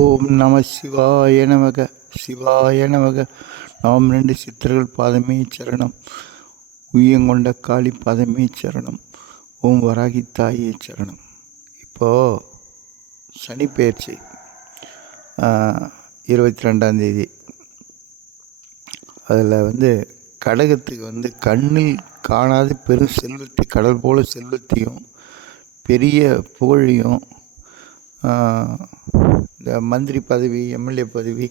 ஓம் நம சிவாய நமக. சிவாய நமக. நாம் 2 சித்தர்கள் பாதமே சரணம். உய்யங்கொண்ட காளி பாதமே சரணம். ஓம் வராகி தாயே சரணம். இப்போது சனி பெயர்ச்சி 22ஆம் தேதி. அதில் கடகத்துக்கு கண்ணில் காணாத பெரும் செல்வத்தை, கடல் போல செல்வத்தையும் பெரிய புகழையும், இந்த மந்திரி பதவி, எம்எல்ஏ பதவி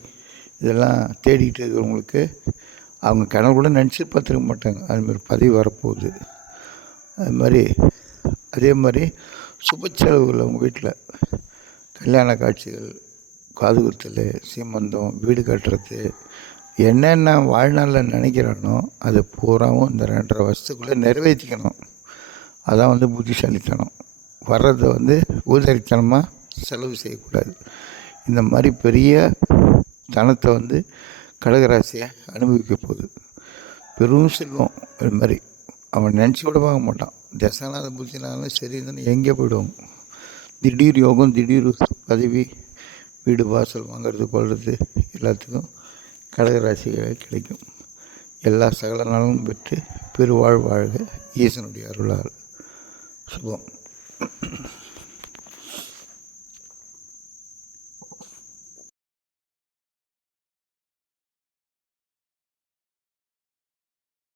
இதெல்லாம் தேடிக்கிட்டு இருக்கிறவங்களுக்கு அவங்க கனவு கூட நினச்சி பார்த்துருக்க மாட்டாங்க. அதுமாதிரி பதவி வரப்போகுது. அதே மாதிரி சுப செலவுகள், அவங்க வீட்டில் கல்யாண காட்சிகள், காது குத்தல், சீமந்தம், வீடு கட்டுறது, என்னென்ன வாழ்நாளில் நினைக்கிறானோ அதை பூராவும் இந்த 2.5 வருஷத்துக்குள்ளே நிறைவேற்றிக்கணும். அதான் புத்திசாலித்தனம். வர்றதை ஊதாரித்தனமாக செலவு செய்யக்கூடாது. இந்த மாதிரி பெரிய தனத்தை கடகராசியை அனுபவிக்க போகுது. பெரும் செல்வம். அது மாதிரி அவன் நினச்சி கூட பார்க்க மாட்டான். தசாநாத புத்தினாலும் சரி எங்கே போய்டுவாங்க. திடீர் யோகம், திடீர் பதவி, வீடு வாசல் வாங்கிறது, கொள்வது எல்லாத்துக்கும் கடகராசியாக கிடைக்கும். எல்லா சகல நலனும் பெற்று பெருவாழ் வாழ்க ஈசனுடைய அருளால். சுபம்.